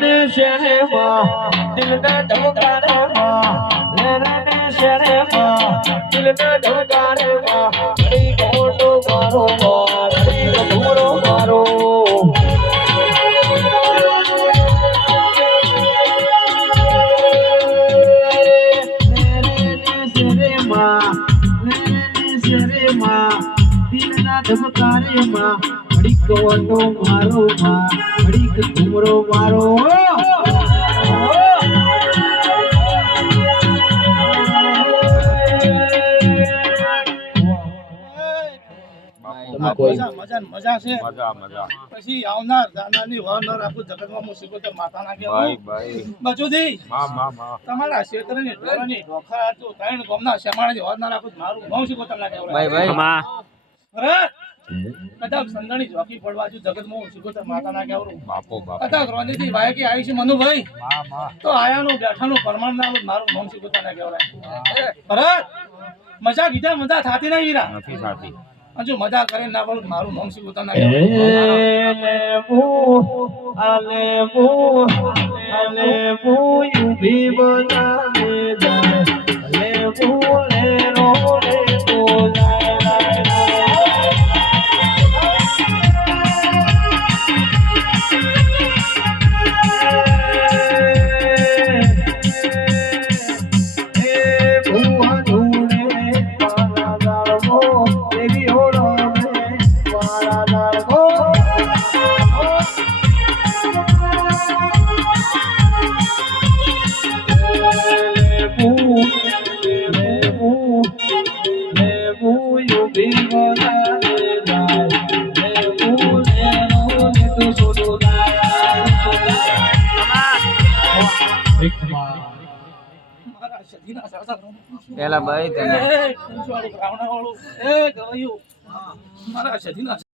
ને શેરે માં દિલના ધબકારે માં લેરે શેરે માં દિલના ધબકારે માં હરી કોટો મારો. માં હરી ગઢુરો મારો ધબકારે માં ઘડીક વટો મારો માં ઘડીક ઘુમરો મારો મજા મજા છે. મજા મજા. પછી આવનાર જાનારની વાર ન રાખું જગતમાં હું માતાના માતા ના ભાઈ ભાઈ. બચુથી. માં માં માં. તમારા ક્ષેત્રની ઢોરની ઢોખા તો ત્રણ ગામના શેમાણાની વાર ના રાખું મારું નામ શીખો તમને કે ભાઈ. ભાઈ અરે કદાચ સંદાણી જોખી પડવા જો જગતમાં હું શીખો માતા ના કહેવાય બાપો બાપો. કદાચ રોનીથી ભાઈ કે આવી છે મનુભાઈ. માં માં. તો આયાનું બેઠાનું પ્રમાણ ના મારું નામ શીખો તને કહેવાય અરે મજા કીધા મજા થાતી નહીં હીરા નથી હજુ મજા કરીને ના પડું મારું નામ બનાવે જાય પેલા ભાઈ તને. મારા